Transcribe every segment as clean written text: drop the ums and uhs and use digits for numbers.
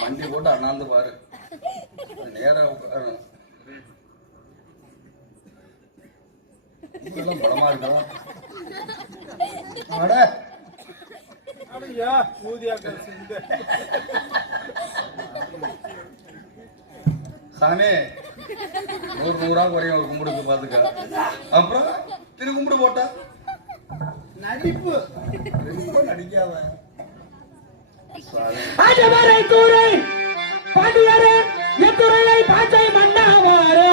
மண்டி போட்டு அண்ணாந்து பாரு, நேரா உட்காரணும். படமா இருக்கலாம். சாமி 100 குறையும் ஒரு கும்பிடுக்கு பாத்துக்க. அப்புறம் திரு கும்பிடு போட்டா நடிப்பு நடிக்காத ஆஜவரை கூரை பாண்டியரே எத்துறையை பாச்சை மன்னாவாரே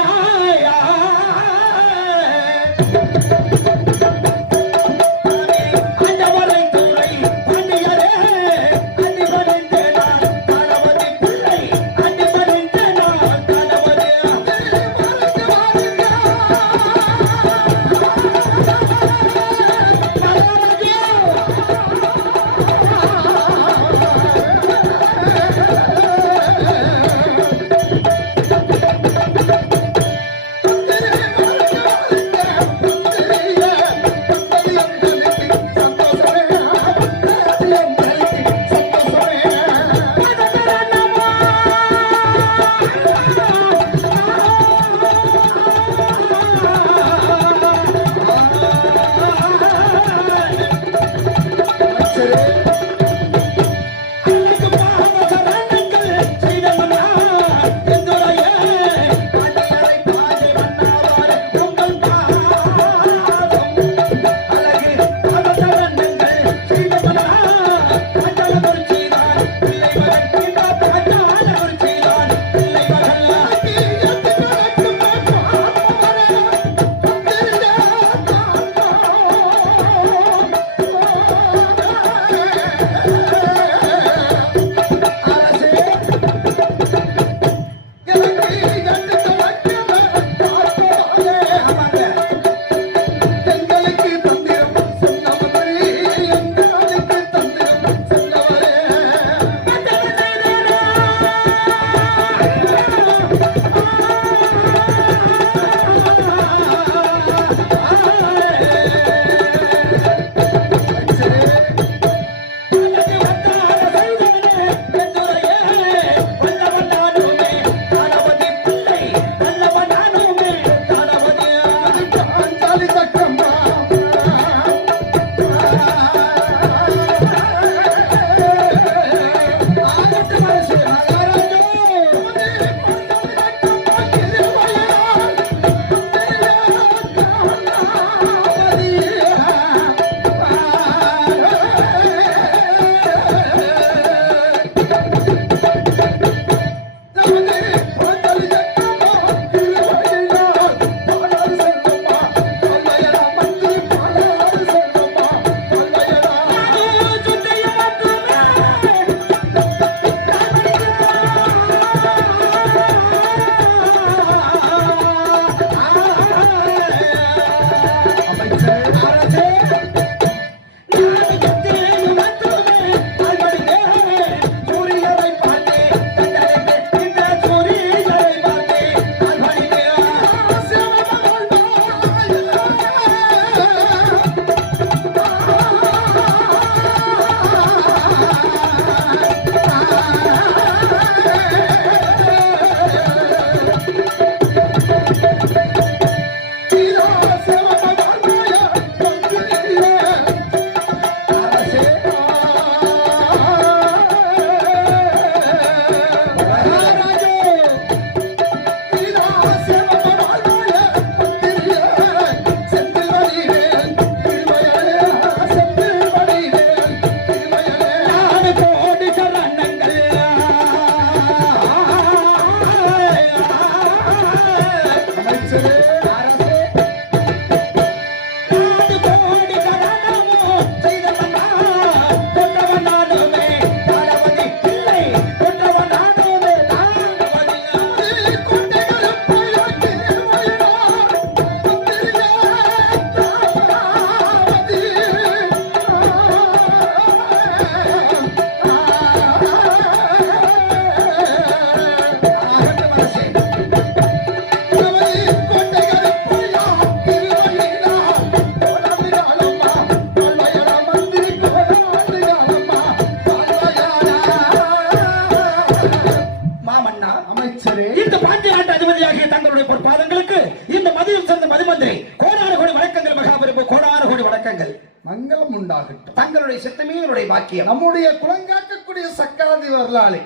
மங்களம் உண்டாகட்டும். தங்களுடைய சித்தமே என்னுடைய பாக்கியம். நம்முடைய குலங்காக்கக்கூடிய சக்காதி வரலாறு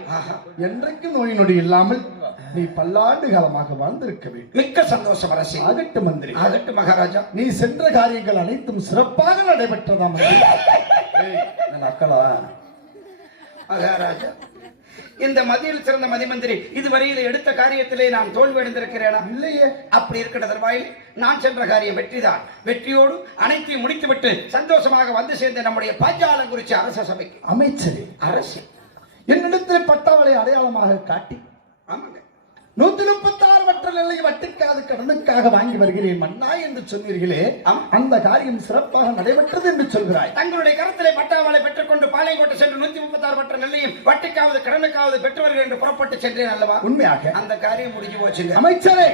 என்றைக்கு நோய் நொடி இல்லாமல் நீ பல்லாண்டு காலமாக வாழ்ந்திருக்க வேண்டும். மிக்க சந்தோஷம் அரசே. ஆகட்டு மந்திரி, ஆகட்டு மகாராஜா. நீ சென்ற காரியங்கள் அனைத்தும் சிறப்பாக நடைபெற்றதாம். அக்களா மகாராஜா, இந்த மதியில் சிறந்த மதிமந்திரி இதுவரையில் எடுத்த காரியத்திலே நான் தோல்வி அடைந்திருக்கிறேனா? இல்லையே. அப்படி இருக்கிற தருவாயில் நான் சென்ற காரியம் வெற்றிதான். வெற்றியோடு அனைத்தையும் முடித்துவிட்டு சந்தோஷமாக வந்து சேர்ந்த நம்முடைய பாஞ்சாலம் குறிச்சி அரச சபைக்கு அமைச்சரே, அரசு என்னிடத்தில் பட்டாவளை அடையாளமாக காட்டி ஆமாங்க 136 வட்ட நிலை வட்டிக்காது கடனுக்காக வாங்கி வருகிறேன் மன்னா என்று சொன்னீர்களே, அந்த காரியம் சிறப்பாக நடைபெற்றது என்று சொல்கிறாய். தங்களுடைய கருத்திலே பட்டாவளை பெற்றுக்கொண்டு பாளையங்கோட்டை சென்று 136 வட்ட நெல்லையும் வட்டிக்காவது கடனுக்காவது பெற்று வருகிறேன் என்று புறப்பட்டு சென்றேன் அல்லவா? உண்மையாக அந்த காரியம் முடிஞ்சு போச்சுங்க அமைச்சரே.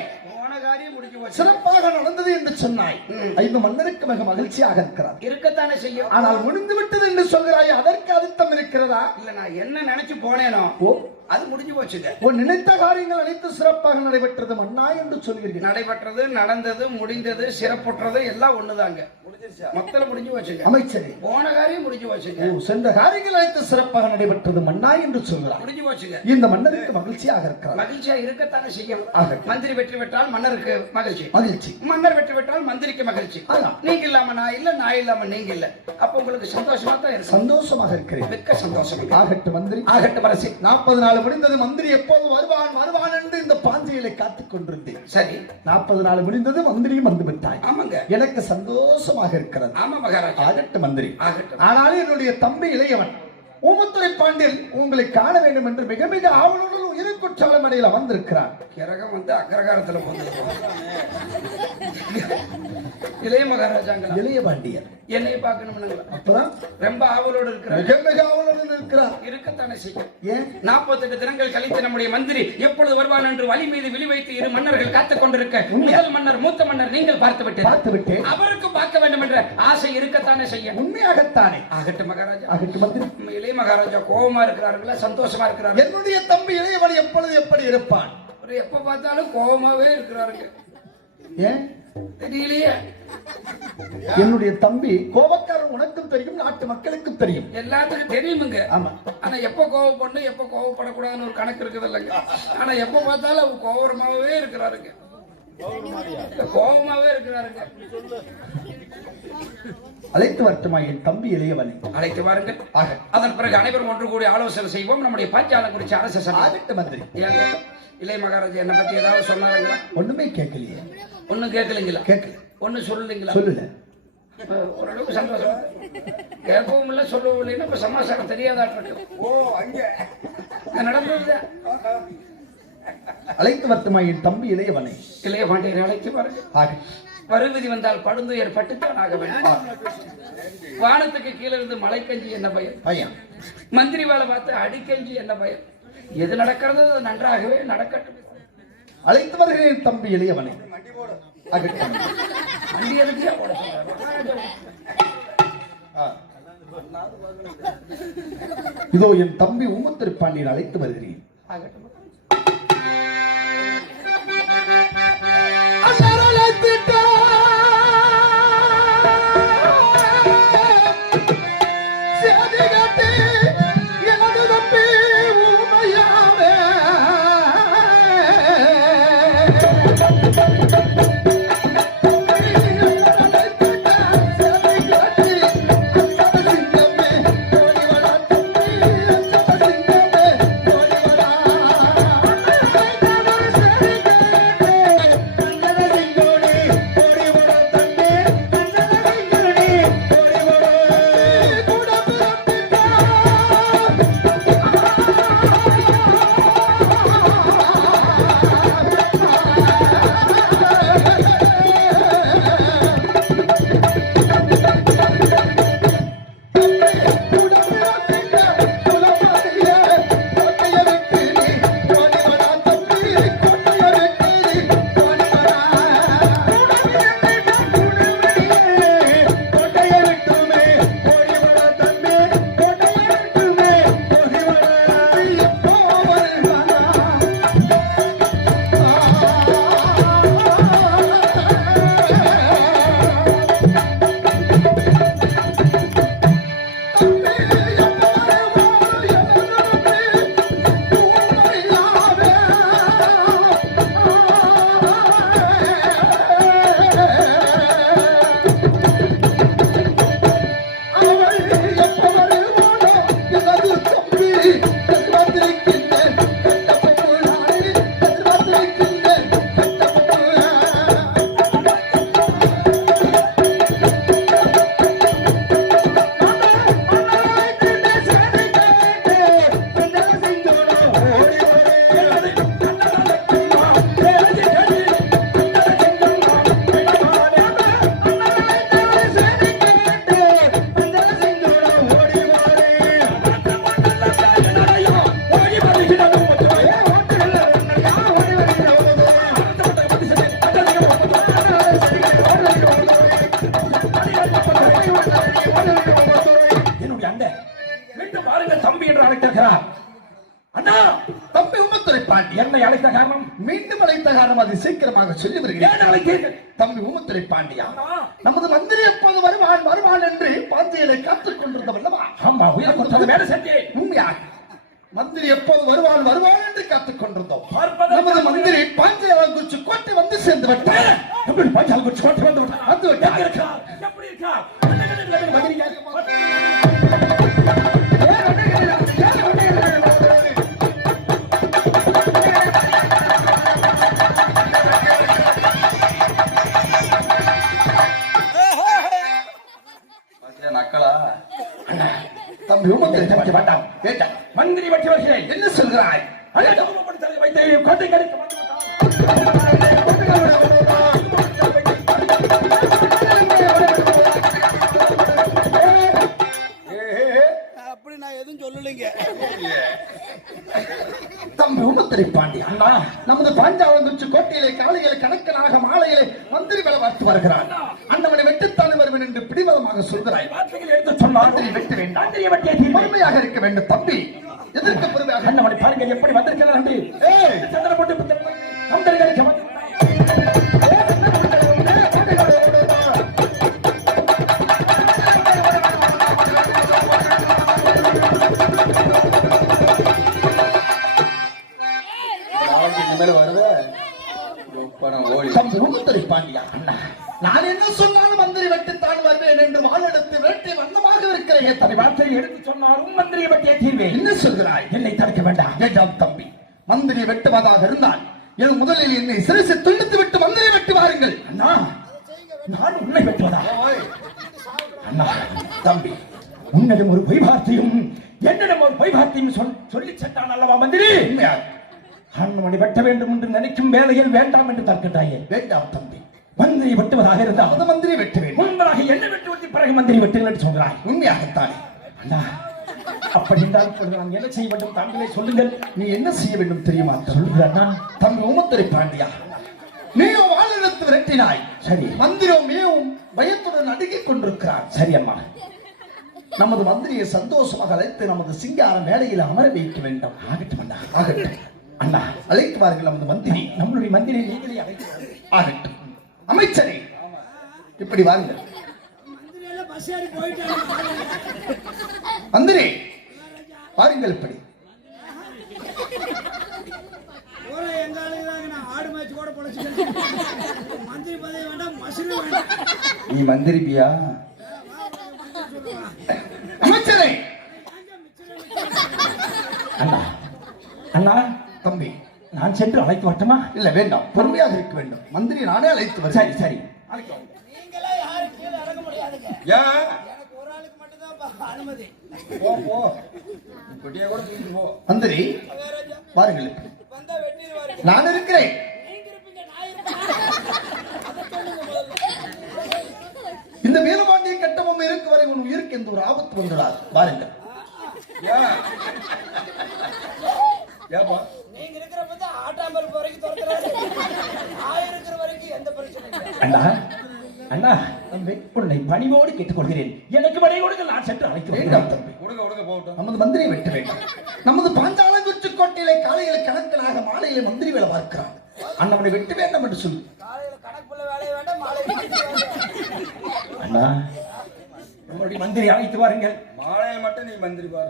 காரியம் முடிஞ்சு போச்சு. சிறப்பாக நடந்தது என்று சொன்னாய். 5 மன்னருக்கு மிக மகிழ்ச்சியாக இருக்கிறார். இருக்கத்தானே செய்யும். ஆனால் முடிந்து விட்டது என்று சொல்கிறாய், அதற்கு அர்த்தம் இருக்கிறதா? இல்ல, நான் என்ன நினைச்சு போனேனோ அது முடிஞ்சு போச்சுங்க. நினைத்த காரியங்கள் அனைத்து சிறப்பாக நடைபெற்றது மன்னா என்று சொல்கிறீர்கள். நடைபெற்றது, நடந்தது, முடிந்தது, சிறப்புற்றது எல்லாம் ஒண்ணுதாங்க. மொத்தம் முடிஞ்சு போச்சுங்க. அமைச்சரே, போன காரியம் முடிஞ்சு போச்சுங்க. சென்ற காரியங்கள் அனைத்து சிறப்பாக நடைபெற்றது மன்னா என்று சொல்கிறார். முடிஞ்சு போச்சுங்க. இந்த மன்னருக்கு மகிழ்ச்சியாக இருக்கிறார். மகிழ்ச்சியா இருக்கத்தானே செய்யும். மந்திரி வெற்றி பெற்றால் மன்னருக்கு மகிழ்ச்சி, மகிழ்ச்சி. மன்னர் வெற்றி பெற்றால் மந்திரிக்கு மகிழ்ச்சி. நீங்க இல்லாம நான் இல்ல, நான் இல்லாம நீங்க இல்ல. அப்ப உங்களுக்கு சந்தோஷமா தான் இருக்கு. சந்தோஷமாக இருக்கிறேன். மிக்க சந்தோஷம். ஆகட்டும் மந்திரி, ஆகட்டும் அரசே. 40 நாள் முடிந்தது. மந்திரி எப்போது வருவான் வருவான் என்று இந்த பாஞ்சியலை காத்துக் கொண்டிருந்தேன். சரி, 40 நாள் முடிந்தது. மந்திரியும் வந்து விட்டாய். ஆமாங்க, எனக்கு சந்தோஷமாக இருக்கிறது. ஆமா மகாராஜா. ஆகட்டும் மந்திரி, ஆகட்டும். ஆனாலும் என்னுடைய தம்பி இளையவன் ஊமத்துறை பாண்டியன் உங்களை காண வேண்டும் என்று மிக மிக ஆவலோடு உயிர்குற்றாலம் அடையில வந்திருக்கிறான். கிரகம் வந்து அக்ரகாரத்துல இளைய மகாராஜாங்க, இளைய பாண்டியன் என்னை பார்க்கணும். அப்பதான் ரொம்ப ஆவலோடு இருக்கிறார். மிக மிக ஆவலோடு இருக்கிறார். இருக்கத்தானே செய்யும். ஏன் 48 தினங்கள் கழித்து நம்முடைய மந்திரி எப்பொழுது வருவான் என்று வழி மீது விழி வைத்து 2 மன்னர்கள் காத்துக் கொண்டிருக்க, முதல் மன்னர் மூத்த மன்னர் நீங்கள் பார்த்து விட்டு அவருக்கும் பார்க்க வேண்டும் என்ற ஆசை இருக்கத்தானே செய்யும். உண்மையாகத்தானே. ஆகட்டும் மகாராஜா. ஆகட்டும் மந்திரி. இளைய மகாராஜா கோபமா இருக்கிறார்களா, சந்தோஷமா இருக்கிறார்கள்? என்னுடைய தம்பி இளையவன் எப்பொழுது எப்படி இருப்பான்? எப்ப பார்த்தாலும் கோபமாவே இருக்கிறாருங்க. ஏன் தெரியலையே. என்னுடைய தம்பி கோபக்காரன் உனக்கும் தெரியும், நாட்டு மக்களுக்கும் தெரியும், எல்லாத்துக்கும் தெரியுமுங்க. ஆமா. ஆனா எப்ப கோபப்படணும் எப்ப கோபப்படக்கூடாதுன்னு ஒரு கணக்கு இருக்குது இல்லைங்க. ஆனா எப்ப பார்த்தாலும் அவர் கோபமாவே இருக்கிறாருங்க. கோபமாவே இருக்கிறாருங்க. அழைத்து வரட்டுமா என் தம்பி இளையவனை? அழைத்து வாருங்கள். அதன் பிறகு அனைவரும் ஒன்று கூடி ஆலோசனை செய்வோம். நம்முடைய பாஞ்சாலம் குறிச்சி அரச சபை மந்திரி. இளைய மகாராஜா என்ன பத்தி ஏதாவது சொன்னாங்களா? ஒண்ணுமே கேட்கலையே. ஒண்ணும் கேட்கலீங்களா? கேட்கல. ஒண்ணும் சொல்லலீங்களா? சொல்லல. ஓரளவுக்கு சந்தோஷம். கேட்கவும் இல்லை சொல்லவும் இல்லைன்னா இப்ப சமாசாரம் தெரியாதாட்டு. நடந்தது. அழைத்து வரட்டுமா என் தம்பி இளையவனை? இளைய பாண்டியரை அழைத்து பாருங்க. பருவதி வந்தால் படுந்துயர் பட்டுத்தான் ஆக வேண்டும். வானத்துக்கு கீழே இருந்து மலைக்கஞ்சி என்ன பயம்? மந்திரி வேலை பார்த்து அடிக்கஞ்சி என்ன பயம்? எது நடக்கிறது அது நன்றாகவே நடக்கட்டும். அழைத்து வருகிறேன் தம்பி இளையவனை. இதோ என் தம்பி ஊமத்துறை பாண்டியன் அழைத்து வருகிறேன். அழைத்த காரணம்? மீண்டும் அழைத்த காரணம் அது சீக்கிரமாக சொல்லி வருகிறேன். தம்பி ஊமத்துறை பாண்டியா, நமது மந்திரி எப்போது வருவான் வருவான் என்று பாண்டியனை காத்துக் கொண்டிருந்தவல்லவா? ஆமா, உயர் கொத்தது வேலை செஞ்சேன். உண்மையாக மந்திரி எப்போது வருவான் வருவான் என்று காத்துக் கொண்டிருந்தோம். நமது மந்திரி பாஞ்சாலங்குறிச்சி கோட்டை வந்து சேர்ந்து விட்டார். எப்படி பாஞ்சாலங்குறிச்சி கோட்டை வந்து விட்டார்? வந்து விட்டார். எப்படி இருக்கா? நக்கலா தம்பி ஊமத்துறை வேண்டாம் கேட்டான். மந்திரி வட்டி வருகிறேன். என்ன சொல்கிறாய்? வைத்து கோட்டை கழிக்க அப்படி நான் எதுவும் சொல்லலைங்க. தம்பி ஊமத்துறை பாண்டியா, நமது பாஞ்சாலங்குறிச்சி கோட்டையிலே காலையிலே கணக்கனாக மாலையிலே மந்திரி வேலை பார்த்து வருகிறார். அண்ணவனை வெட்டுத்தானே வருவேன் என்று பிடிவாதமாக சொல்கிறாய். வார்த்தைகள் எடுத்து சொன்னால் மந்திரி வெட்ட வேண்டாம். மந்திரியை வெட்டிய பொறுமையாக இருக்க வேண்டும் தம்பி. எதற்கு பொறுமையாக? அண்ணவனை பாருங்கள் எப்படி வந்திருக்கிறார் என்று. சந்திர போட்டு மந்திரிகளுக்கு பாண்டியா, நான் என்ன சொன்னாலும் மந்திரி வெட்டித்தான் வருவேன் என்று வாழெடுத்து வேட்டை வண்ணமாக இருக்கிறேன். எத்தனை வார்த்தையை எடுத்து சொன்னாலும் மந்திரியை வெட்டிய தீர்வேன். என்ன சொல்கிறாய்? என்னை தடுக்க வேண்டாம். வேண்டாம் தம்பி, மந்திரி வெட்டுவதாக இருந்தால் என் முதலில் என்னை சிறுசு துண்டித்து விட்டு மந்திரி வெட்டி வாருங்கள். அண்ணா, நான் உன்னை வெட்டுவதா? அண்ணா தம்பி, உன்னிடம் ஒரு பொய் வார்த்தையும் என்னிடம் ஒரு பொய் வார்த்தையும் சொல்லி சென்றான் அல்லவா மந்திரி? அண்ணவனை வெட்ட வேண்டும் என்று நினைக்கும் வேலையில் வேண்டாம் என்று தற்கட்டாயே. வேண்டாம் தம்பி, மந்திரி வெட்டுவதாக இருந்தால் அந்த மந்திரி வெட்டுவேன். முன்பதாக என்ன வெட்டுவதற்கு பிறகு மந்திரி வெட்டுங்கள் என்று சொல்கிறாய். உண்மையாகத்தானே? அண்ணா, அப்படி என்றால் நான் என்ன செய்ய வேண்டும்? தாங்களே சொல்லுங்கள். நீ என்ன செய்ய வேண்டும் தெரியுமா? சொல்லுகிறா. தம்பி ஊமத்துறை பாண்டியா, நீயோ வாழெடுத்து விரட்டினாய். சரி. மந்திரோ மிகவும் பயத்துடன் நடுங்கிக் கொண்டிருக்கிறார். சரி அம்மா. நமது மந்திரியை சந்தோஷமாக அழைத்து நமது சிங்காரம் வேலையில் அமர வைக்க வேண்டும். ஆகட்டும் அண்ணா, ஆகட்டும் அண்ணா. அழைக்குவார்கள் நமது மந்திரி. நம்மளுடைய மந்திரி நீங்களே அழைக்கிறார்கள். ஆகட்டும். அமைச்சரே, இப்படி வாருங்கள். மந்திரி வாருங்கள். இப்படி நீ மந்திரிப்பியா? அமைச்சரே. அண்ணா, அண்ணா, தம்பி, நான் சென்று அழைத்து வரட்டுமா? இல்ல வேண்டாம், பொறுமையாக இருக்க வேண்டும். மந்திரி நானே அழைத்து சரி வருகிறேன். சரி. மந்திரி வாருங்கள். நான் இருக்கிறேன். இந்த வீரபாண்டிய கட்டபொம்மை இருக்கு வரை உன் உயிருக்கு எந்த ஒரு ஆபத்து வந்துடாது. வாருங்கள். அண்ணா, அண்ணா, உன்னை பணிவோடு கேட்டுக்கொள்கிறேன். எனக்கு வழி கொடுக்க நான் சென்று அழைக்கிறேன். வேண்டாம் தம்பி, நமது மந்திரியை வெட்ட வேண்டும். நமது பாஞ்சாலங்குறிச்சி கோட்டையிலே காலையில கணக்கனாக மாலையில மந்திரி வேலை பார்க்கிறான். அண்ணவனை வெட்ட வேண்டாம் என்று சொல்லு. அண்ணா, நம்முடைய மந்திரி அழைத்து வாருங்கள். மாலையில் மட்டும் நீ மந்திரி பாரு,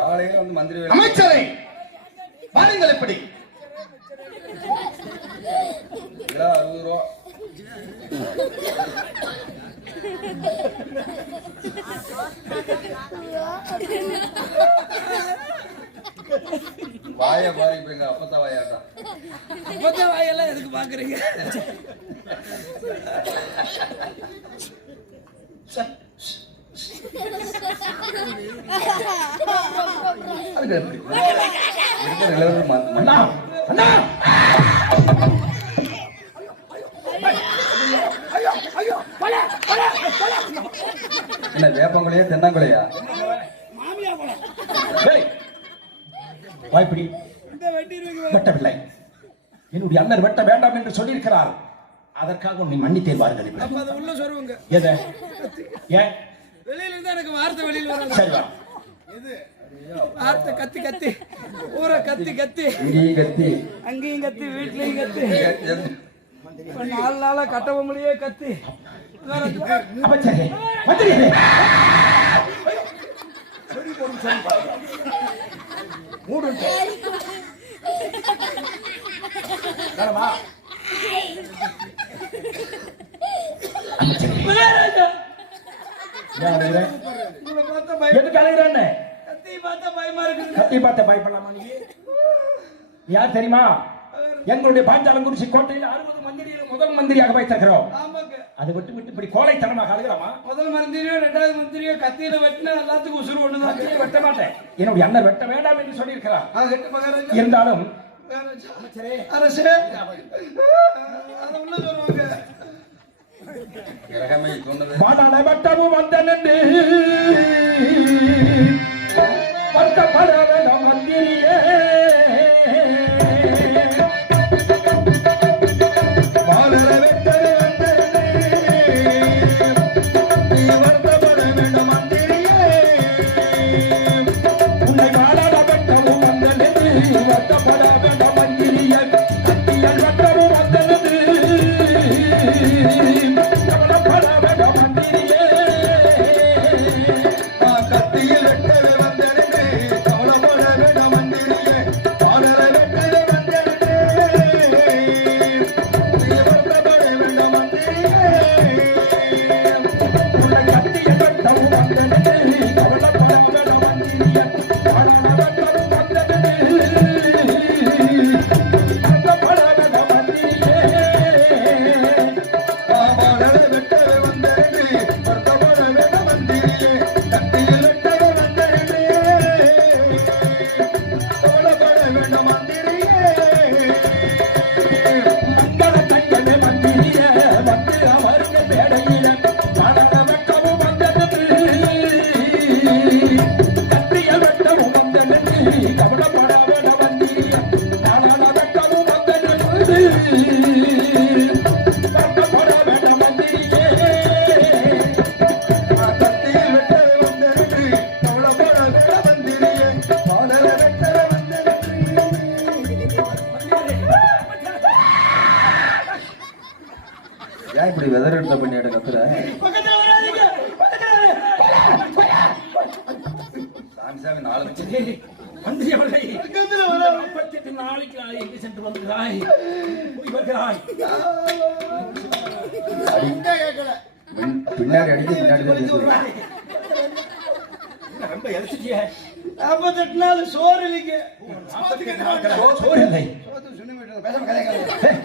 காலையில வந்து மந்திரி. அமைச்சரை வாருங்கள். எப்படி 60 ரூபா வாய பாரு. இப்ப எங்க அப்பத்தா வாயாட்டா. அப்பத்தா வாயெல்லாம் எதுக்கு பாக்குறீங்க? அண்ணா, அண்ணா, என்ன வேப்பங்குலையா தென்னங்குலையா? வாய்ப்பிடி வெட்டவில்லை. என்னுடைய அண்ணர் வெட்ட வேண்டாம் என்று சொல்லியிருக்கிறார். அதற்காக உன்னை மன்னித்தேன். வாருங்கள். உள்ள சொல்லுவாங்க. எதை? ஏன் வெளியில இருந்து எனக்கு வார்த்தை வெளியில வர. சரி வா. வார்த்தை கத்தி கத்தி ஊரை கத்தி கத்தி இங்கேயும் கத்தி அங்கேயும் கத்தி வீட்லயும் கத்தி எந்த- இப்ப 4 நாளா கட்டபொம்மலையே கத்தி அமைச்சரே மந்திரியாரே மகாராஜா ஏன் அழுகுற? உங்களை பார்த்தா பயம் எதுக்கு அழுகுறன்னு? கத்தி பார்த்தா பயமா இருக்குது கத்தி பார்த்த பயப்படலாமா நீ? யார் தெரியுமா? எங்களுடைய பாஞ்சாலங்குறிச்சி கோட்டையில் 60 மந்திரிகள் முதல் மந்திரியாக வைத்திருக்கிறோம். ஆமாங்க அதை விட்டு விட்டு இப்படி கோழைத்தனமாக அழுகலாமா? முதல் மந்திரியோ 2வது மந்திரியோ கத்தியில வெட்டினா எல்லாத்துக்கும் உசுறு ஒண்ணுதான் கத்தியை வெட்ட மாட்டேன். என்னுடைய அண்ணன் வெட்ட வேண்டாம் என்று சொல்லியிருக்கிறார். கட்டு மகாராஜா இருந்தாலும் மகாராஜா அரசே அதை உள்ள சொல்லுவாங்க கிரகமை சொன்னது பாதாள வட்டமும் வந்தனென்று வருத்தப்பட வேண்டாம் மந்திரியே. பாதாள வெட்டது வந்தனென்று நீ வருத்தப்பட வேண்டாம் மந்திரியே. உன்னை பாதாள வட்டமும் வந்தனென்று வருத்தப்பட வேண்டாம் மந்திரியே. கத்தியால் வட்டமும் வந்தனென்று கவலைப்பட வேண்டாம் மந்திரியே. கத்தியில் வெட்டது வந்தனென்று கவலைப்பட வேண்டாம் மந்திரியே. பாதாள வெட்டது வந்தனென்று நீ வருத்தப்பட வேண்டாம் மந்திரியே. உன்னை கத்தியில் வெட்டவும் வந்தனென்று கவலைப்பட வேண்டாம் மந்திரியே. பாதாள வெட்டவும் வந்தனென்று வருத்தப்பட வேண்டாம் மந்திரியே. பாதாள வெட்டது வந்தனென்று வருத்தப்பட வேண்டாம் மந்திரியே. கத்தியில் வெட்டது வந்தனென்று கவலைப்பட வேண்டாம் மந்திரியே. மங்கள கையனே மந்திரியே வந்து அமர்ந்த மேடையில பாதாள வெட்டவும் வந்தனென்று கத்தியில் வெட்டவும் வந்தனென்று கவலைப்பட வேண்டாம் மந்திரியே. பாதாள வெட்டவும் வந்தனென்று வருத்தப்பட வேண்டாம் மந்திரியே. கத்தியில் வெட்டது வந்தனென்று கவலைப்பட வேண்டாம் மந்திரியே. பாதாள வெட்டது வந்தனென்று. ஏன் இப்படி வெதர் எடுத்த பண்ணி எடு கத்துற பக்கத்துல வராதீங்க சாமி சாமி 4 வச்சு மந்திரி அவர்களை 38 நாளைக்கு எங்கே சென்று வந்தாய் போய் வருகிறாய் பின்னாடி அடிக்க பின்னாடி தான் இருக்குது. ரொம்ப எரிச்சிட்டியே 48 நாள் சோறு இல்லைங்க சோறு இல்லை.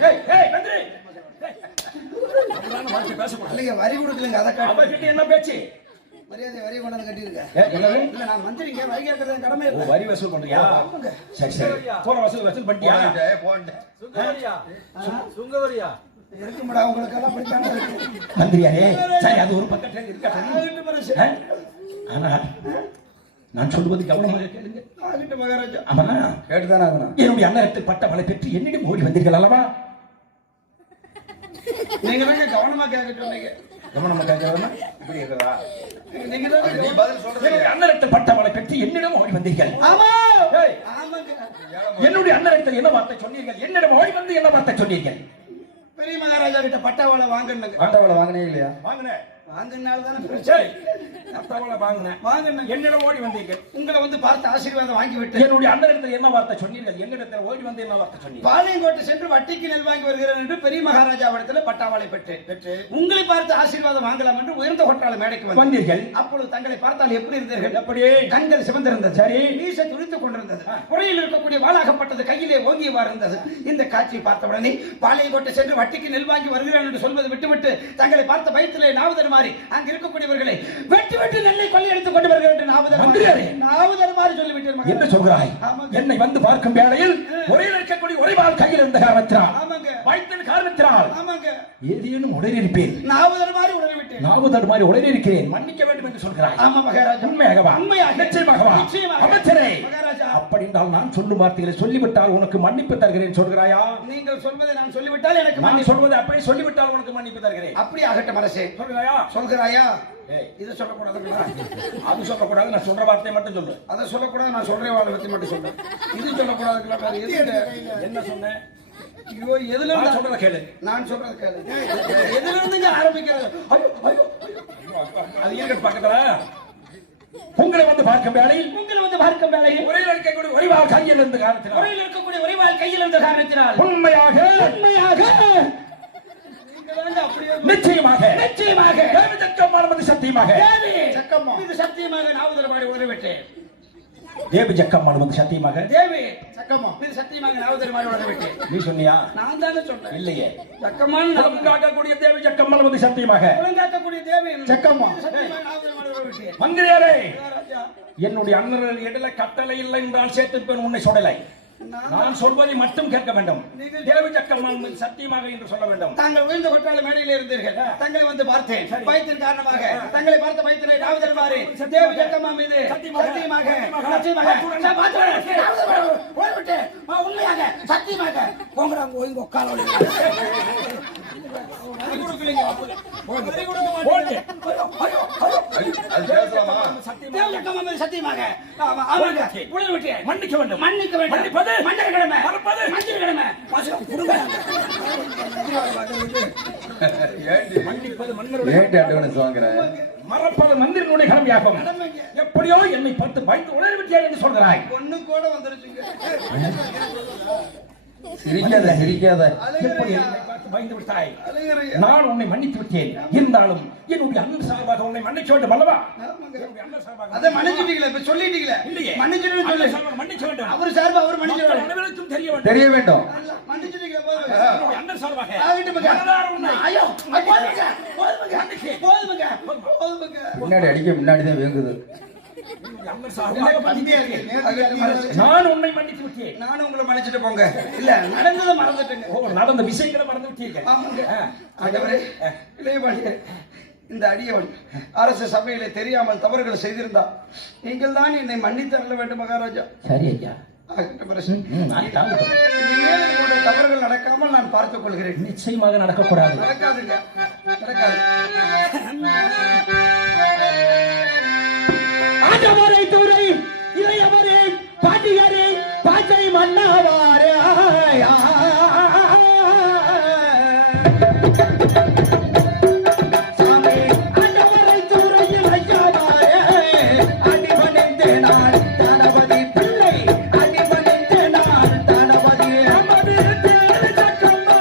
ஏய், ஏய், மந்திரி. இல்லைங்க வரி கொடுக்கலங்க அதை அவர்கிட்ட என்ன பேச்சு? மரியாதை வரி கொண்டாந்து கட்டியிருக்கேன் என்னது? இல்ல நான் மந்திரிங்க வரி கேட்கறது கடமை ஓ, வரி வசூல் பண்றியா? சரி சரி. போற வசூல் பண்ணிட்டியா? போன்ட்டேன். இருக்குமாடா உங்களுக்கு எல்லாம் படிக்காம மந்திரியாரே, சரி அது ஒரு பக்கத்துல இருக்கட்டும். ஆ? ஆனா நான் சொல்வது கவனமாக கேளுங்க. ஆகிட்டு மகாராஜா ஆமா, கேட்டுதானே ஆகணும். என்னுடைய அண்ணனத்தில் பட்டவளை பெற்று என்னிடம் ஓடி வந்தீர்கள் அல்லவா? நீங்க தாங்க கவனமா கேட்க சொன்னீங்க கவனமா கேட்கறதா? இப்படி இருக்கிறதா? நீங்க தான் நீ பதில் சொல்றது என்னுடைய அண்ணனத்தில் பட்டவளை பெற்று என்னிடம் ஓடி வந்தீர்கள். ஆமா ஏய், ஆமாங்க என்னுடைய அண்ணனத்தில் என்ன வார்த்தை சொன்னீர்கள்? என்னிடம் ஓடி வந்து என்ன வார்த்தை சொன்னீர்கள்? பெரிய மகாராஜா கிட்ட பட்டாவாளை வாங்கணுங்க ஆண்டவளை வாங்கினே இல்லையா? வாங்கினேன். வாங்கினால தானே சரி, பிரச்சனை பட்டவளை வாங்கினேன். வாங்கணும் என்னிடம் ஓடி வந்தீர்கள். உங்களை வந்து பார்த்து ஆசீர்வாதம் வாங்கி விட்டு என்னுடைய அண்ணனிடத்தில் என்ன வார்த்தை சொன்னீர்கள்? என்னிடத்தில் ஓடி வந்து என்ன வார்த்தை சொன்னீர்கள்? பாளையங்கோட்டை சென்று வட்டிக்கு நெல் வாங்கி வருகிறேன் என்று பெரிய மகாராஜாவிடத்தில் பட்டாவாளை பெற்று உங்களை பார்த்து ஆசீர்வாதம் வாங்கலாம் என்று உயர்ந்த கொட்டாள மேடைக்கு வந்தீர்கள். அப்பொழுது தங்களை பார்த்தால் எப்படி இருந்தீர்கள்? எப்படி? கண்கள் சிவந்திருந்தது சரி. மீசை துடித்துக் கொண்டிருந்தது புறையில் இருக்கக்கூடிய வாளாகப்பட்டது கையிலே ஓங்கியவா இருந்தது. இந்த காட்சியை பார்த்தவுடனே பாளையங்கோட்டை சென்று வட்டிக்கு நெல் வாங்கி வருகிறேன் என்று சொல்வது விட்டுவிட்டு தங்களை பார்த்த பயத்திலே நாவுதர் மாறி அங்கு இருக்கக்கூடியவர்களை வெட்டி வெட்டி நெல்லை கொள்ளையடித்துக் கொண்டு வருகிறேன் என்று நாவுதர் மாறி சொல்லிவிட்டேன். என்ன சொல்கிறாய்? ஆமாங்க. என்னை வந்து பார்க்கும் வேளையில் ஒரே இருக்கக்கூடிய ஒரேவாள் கையில் இருந்த காரணத்தினால், ஆமாங்க வைத்தின் காரணத்தினால் ஆமாங்க ஏதேனும் உடனிருப்பேன். நாவுதர் மாறி உணர்விட்டேன். நாவுதர் மாதிரி உடனிருக்கிறேன், மன்னிக்க வேண்டும் என்று சொல்கிறாய். ஆமா மகாராஜா உண்மையாகவா? உண்மையாக நிச்சயமாகவா? நிச்சயமாக. அமைச்சரே, மகாராஜா அப்படி என்றால் நான் சொல்லும் வார்த்தைகளை சொல்லிவிட்டால் உனக்கு மன்னிப்பு தருகிறேன் சொல்கிறாயா? நீங்கள் சொல்வதை நான் சொல்லிவிட்டால் எனக்கு நான் மன்னிப்பு. சொல்வதை அப்படியே சொல்லிவிட்டால் உனக்கு மன்னிப்பு தருகிறேன். அப்படி ஆகட்டும் அரசே. சொல்கிறாயா? சொல்கிறாயா? ஏய், இதை சொல்லக்கூடாதுங்களா? அது சொல்லக்கூடாது, நான் சொல்ற வார்த்தையை மட்டும் சொல்லு. அதை சொல்லக்கூடாது, நான் சொல்றேன் வாழை பத்தி மட்டும் சொல்றேன். இது சொல்லக்கூடாதுங்களா? வேற எதுக்கு? என்ன சொன்னேன்? ஐயோ, எதுல நான் இருந்து சொல்றத கேளு. நான் சொல்றது கேளு. எதுல இருந்துங்க ஆரம்பிக்கிறது? ஐயோ, ஐயோ, அது இருக்கட்டும் பக்கத்துல. உங்களை வந்து பார்க்கும் வேளையில் உங்களை வந்து பார்க்கும் வேளையில் உரையில் இருக்கக்கூடிய ஒரிவாள் கையில் இருந்து காரணத்தினால் உரையில் இருக்கக்கூடிய ஒரிவாள் கையில் இருந்த காரணத்தினால் உண்மையாக நீங்கள் வந்து அப்படியே நிச்சயமாக நிச்சயமாக தேவி ஜக்கம்மாள் சத்தியமாக தேவி சக்கம்மா இது சத்தியமாக நாவுதல் பாடி உதவிட்டேன். தேவி ஜக்கம்மாள் சத்தியமாக தேவி சக்கம்மா இது சத்தியமாக நாவுதல் பாடி உதவிட்டேன். நீ சொன்னியா? நான் தானே சொன்னேன். இல்லையே. சக்கம்மாள் காக்கக்கூடிய தேவி ஜக்கம்மாள் சத்தியமாக காக்கக்கூடிய தேவி சக்கம்மா சத்தியமாக நாவுதல் பாடி உதவிட்டேன். மந்திரியாரே, ராஜா, என்னுடைய அண்ணன் இடையில கட்டளை இல்லை என்றால் சேர்த்திருப்பேன் உன்னை சொல்லலை. நான் சொல்வதை மட்டும் கேட்க வேண்டும். தேவி ஜக்கம்மாள் சத்தியமாக என்று சொல்ல வேண்டும். தாங்கள் விழுந்த கொட்டாள மேடையில் இருந்தீர்கள். தங்களை வந்து பார்த்தேன். பயத்தின் காரணமாக தங்களை பார்த்த பயத்தினை நாவுதல் மாறி தேவி ஜக்கம்மா மீது சத்தியமாக உண்மையாக சத்தியமாக போங்கிறாங்க. ஓய்ந்து உட்கார அது பேசலாமா? தேவி ஜக்கம்மா மீது சத்தியமாக மன்னிக்க வேண்டும். மன்னிக்க வேண்டும். மன்னிப்பது மன்னிக்க கிழமை மறப்பது மன்னிக்க கிழமை ஏண்டி மன்னிப்பது மன்னருடைய ஏண்டி அட்வான்ஸ் வாங்குற? மறப்பது மந்திரனுடைய கடமையாகும். எப்படியோ என்னை பார்த்து பயந்து உணர்வு விட்டியார் என்று சொல்கிறாய். ஒண்ணு கூட வந்துருச்சுங்க. சிரிக்காத சிரிக்காத. எப்படி என்னை பார்த்து பயந்து விட்டாய்? அழுகிறீங்க. நான் உன்னை மன்னித்து விட்டேன். இருந்தாலும் என்னுடைய அண்ணன் சார்பாக உன்னை மன்னிக்க வேண்டும் அல்லவா? என்னுடைய அண்ணன் சார்பாக அதை மன்னிச்சிட்டீங்களா? இப்ப சொல்லிட்டீங்களா? இல்லையே. மன்னிச்சிட்டு அண்ணன் சொல்லு. சார்பாக மன்னிக்க வேண்டும். அவர் சார்பா அவர் மன்னிச்சு மக்கள் அனைவருக்கும் தெரிய வேண்டும். தெரிய வேண்டும். மன்னிச்சிட்டீங்களா? போதும். என்னுடைய அண்ணன் சார்பாக ஆகிட்டுமுங்க. மனதார உன்னை ஐயோ, போதுமுங்க. போதுமுங்க. போதுமுங்க. முன்னாடி அடிக்க முன்னாடி தான் வேங்குது. என்னுடைய அண்ணன் சார்பாக பந்தியா இருக்கு. நான் உன்னை மன்னித்து விட்டேன். நானும் உங்களை மன்னிச்சிட்டு போங்க. இல்ல நடந்ததை மறந்துட்டேங்க. ஓ, நடந்த விஷயங்களை மறந்து விட்டீர்கள். ஆமாங்க. ஆண்டவரே, இளையபாண்டியே, இந்த அடியவன் அரசு சபையிலே தெரியாமல் தவறுகள் செய்திருந்தா நீங்கள் தான் என்னை மன்னித்து அருள வேண்டும் மகாராஜா. சரி ஐயா. ஆகட்டும் அரசு. நான் தாழ்வு. இனிமேல் உங்களுடைய தவறுகள் நடக்காமல் நான் பார்த்துக் கொள்கிறேன். நிச்சயமாக நடக்கக்கூடாது. நடக்காதுங்க. நடக்காது. ஆண்டவரை துறை இளையவரே பாண்டியரே பாச்சை மன்னவாரே சாமி ஆண்டவரை துறை இளையவரே அடிபணிந்து நான் தனபதி பிள்ளை அடிபணிந்து நான் தனபதி அமது தேசக்கம்மா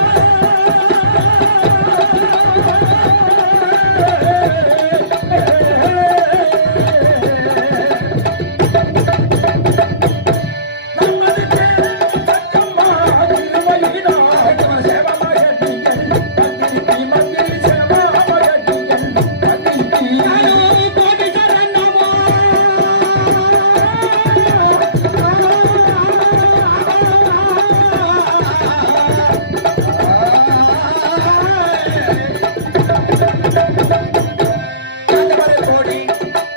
ஆண்டவரே கோடி,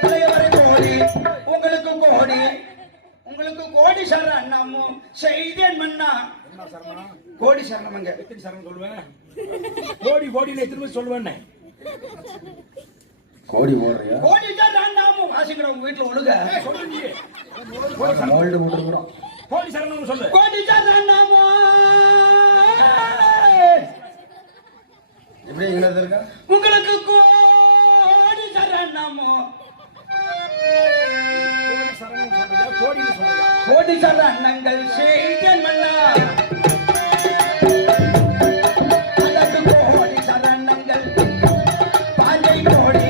இளையவரே கோடி, உங்களுக்கு கோடி, உங்களுக்கு கோடி சரணமும் செய்தேன் மன்னா. கோடி சரணமுங்க. கோடி கோடியில திரும்ப சொல்லுவேன். கோடி போடுறியா? கோடி சரணமும் வாசிக்கிற உங்க வீட்டுல ஒழுங்க. மோல்டு போட்டுருக்குறோம். கோடி சரணம் சொல்லு. கோடி சரணமும் எப்படி இங்கிலீஷ் இருக்கா? உங்களுக்கு கோடி சரணமும் கோடி சரணங்கள் செய்தேன் மன்னா. அதற்கு கோடி சரணங்கள் பாஞ்சை கோடி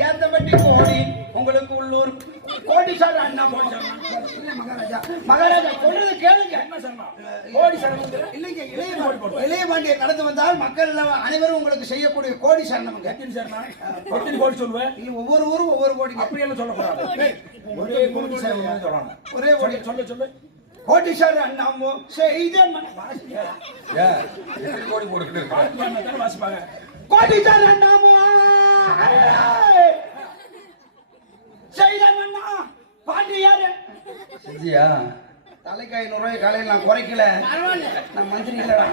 கேத்தப்பட்டி கோடி உங்களுக்கு உள்ளூர் கோடி சரணம். மகாராஜா மகாராஜா சொல்றது கேளுங்க. கோடி சரணம் இல்லைங்க, இளையபாண்டிய கடந்து வந்தால் மக்கள் அனைவரும் உங்களுக்கு செய்யக்கூடிய கோடி சரணமுங்க. எத்தனை கோடி சொல்லுவேன்? இல்ல, ஒவ்வொரு ஊரும் ஒவ்வொரு கோடி. அப்படி எல்லாம் சொல்லக்கூடாது. ஒரே கோடி சரணம் சொல்லணும். ஒரே கோடி. சொல்லு சொல்லு. கோடி சரணமும் செய்தேன் மன்னா. ஏன் எப்படி கோடி போட்டுக்கிட்டு இருக்க? வாசிப்பாங்க. கோடி சரணமும் செய்தேன் மன்னா. பாண்டியாரு செஞ்சியா? தலைக்கு 500 ரூபாய் காலையில் நான் குறைக்கல. நான் மந்திரி இல்லடா.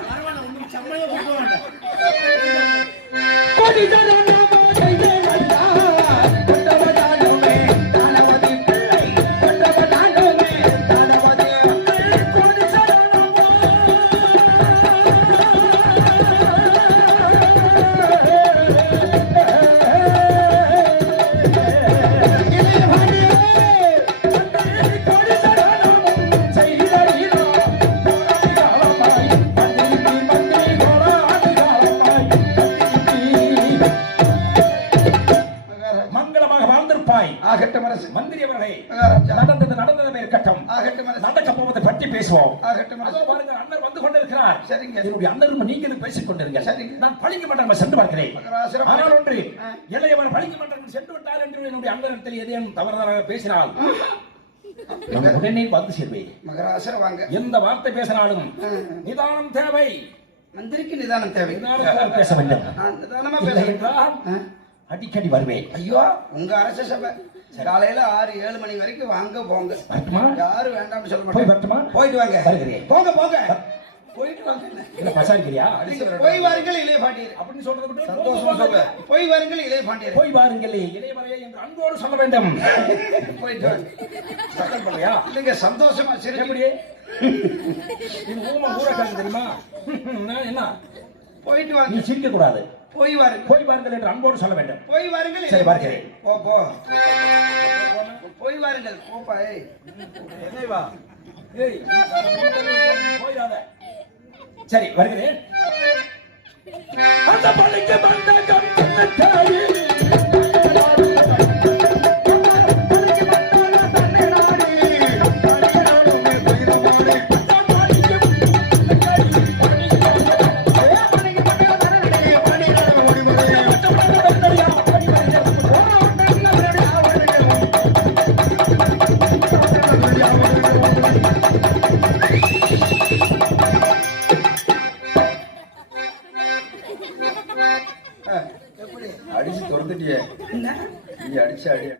மங்களமாக வாழ்ந்திருப்பாய். ஆகட்டும் அரசு. மந்திரி அவர்களே, மகாராஜா. நடந்தது இருக்கட்டும். ஆகட்டும் அரசு. நடக்க போவதை பற்றி பேசுவோம். ஆகட்டும் அரசு. அதோ பாருங்கள், அண்ணர் வந்து கொண்டிருக்கிறார். சரிங்க. என்னுடைய அண்ணரும் நீங்களும் பேசிக் கொண்டிருங்கள். சரிங்க. நான் பழிக்க மாட்டேன் சென்று பார்க்கிறேன். மகாராஜா. ஆனால் ஒன்று, இளையவர் பழிக்க மாட்டேன் சென்று விட்டார் என்று என்னுடைய அண்ணனிடத்தில் எதையும் தவறுதலாக பேசினால் நான் உடனே வந்து சேர்வேன். மகராசர் வாங்க. எந்த வார்த்தை பேசினாலும் நிதானம் தேவை. மந்திரிக்கு நிதானம் தேவை. நிதானத்தோடு பேச வேண்டும். நான் நிதானமா இல்லை பேசுறேன். என்றால் அடிக்கடி வருவேன். ஐயோ, உங்க அரச சபை காலையில 6-7 மணி வரைக்கும் வாங்க போங்க. வரட்டுமா? யாரும் வேண்டாம்னு சொல்ல போய் மாட்டேன். வரட்டுமா? போயிட்டு வாங்க. வருகிறேன். போங்க போங்க. போயிட்டு வாங்க. இல்ல பசாரிக்கிறியா? நீங்க போய் வாருங்கள் இளைய பாண்டியர். அப்படின்னு சொல்றது விட்டு சந்தோஷமா சொல்லு. போய் வாருங்கள் இளைய பாண்டியர். போய் வாருங்கள் இளையவரையே என்று அன்போடு சொல்ல வேண்டும். போயிட்டு வாங்க. சத்தம் பண்ணலையா? இல்லைங்க, சந்தோஷமா சிரிக்க எப்படி இது ஊமை ஊரக்காரன் தெரியுமா? என்ன போயிட்டு நீ வாங்க. சிரிக்க கூடாது. போய் வாருங்க. போய் வாருங்கள் என்று அன்போடு சொல்ல வேண்டும். போய் வாருங்கள் சரி, இளைய பார்க்கிறேன். போ போ. போய் வாருங்கள். போப்பா. ஏய், போயிடாத. சரி, வருகிறேன். அந்த பள்ளிக்கு மண்டகம் தன்னைத்தாயே. அடிச்சு துரத்துட்டியே. என்ன? நீ அடிச்சு அடி